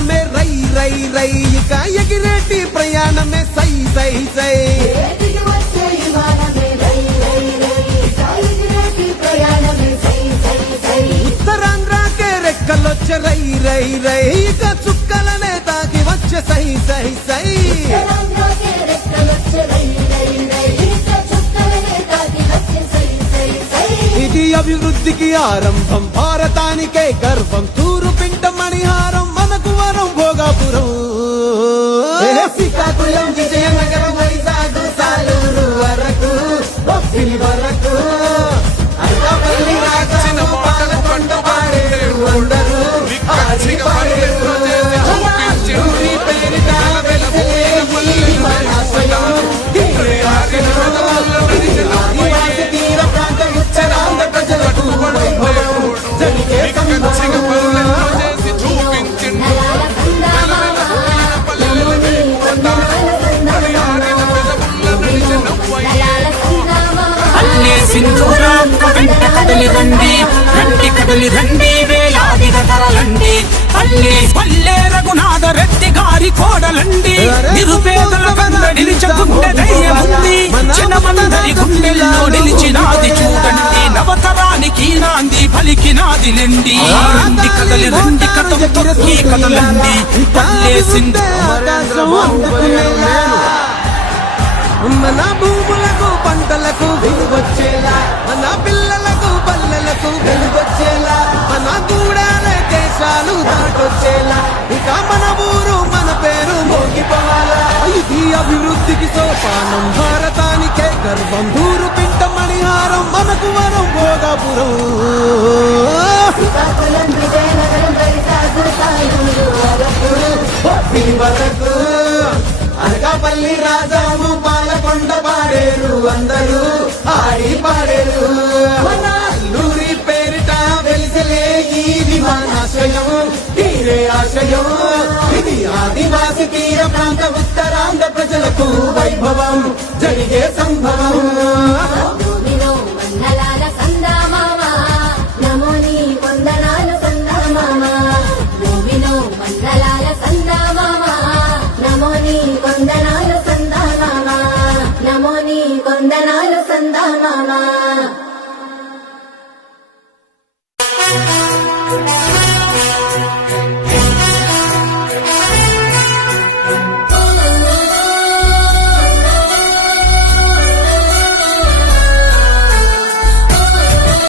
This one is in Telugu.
విమానమే రై రై రై ఇక ఎగిరేటి ప్రయాణమే సై సై సై ఉత్తరాంధ్రకే రెక్కలొచ్చే రై రై రై ఇక చుక్కలనే తాకి వచ్చే సై సై సై ఇది అభివృద్ధికి ఆరంభం భారతానికే గర్వం తూరు పింట మణిహారం మనకు వరం భోగాపురం శ్రీకాకుళం విజయనగరం వైజాగ్ సాలూరు వరకు బొబ్బిలి వరకు అనకాపల్లి రాజాము పాలకొండ పాడేరు అందరూ ఆడి పాడేరు ఊరి పేరిట వెలిసే ఈ మన ఆశయం. ఆదివాసి తీర ప్రాంత ఉత్తరాంధ్ర ప్రజలకు వైభవం జరిగే కదలి రండి రండి కదలి రండి వేలాదిగా తరలండి పల్లె పల్లె రఘునాథ రెడ్డి గారి కోడలండి నిరుపేదల కంద నిలిచకుంటే ధైర్యముంది చిన్నమందరి గుండెల్లో నిలిచినాది చూడండి నవతరానికి నాంది పలికినాది లెండి రండి కదలి రండి కథం తొక్కి కదలండి పల్లె సింధు మన భూములకు పంటలకు వెలుగొచ్చేలా మన పిల్లలకు పల్లెలకు వెలుగొచ్చేలా మన గూడాల దేశాలు దాటొచ్చేలా ఇక మన ఊరు మన పేరు మోగిపోవాలా ఇది అభివృద్ధికి సోపానం భారతానికే గర్వం దూరు పింట మణిహారం మనకు వరం భోగాపురం వరకు అనకాపల్లి రాజాము పాలకొండ పాడేరు అందరూ ఆడి పాడేరు మన అల్లూరి పేరిట వెలిసలే ఈ విమానాశ్రయం తీరే ఆశయం ఇది ఆదివాసి తీర ప్రాంత ఉత్తరాంధ్ర ప్రజలకు వైభవం జరిగే సంభవం నమో నీ వందనాలు సందా మామ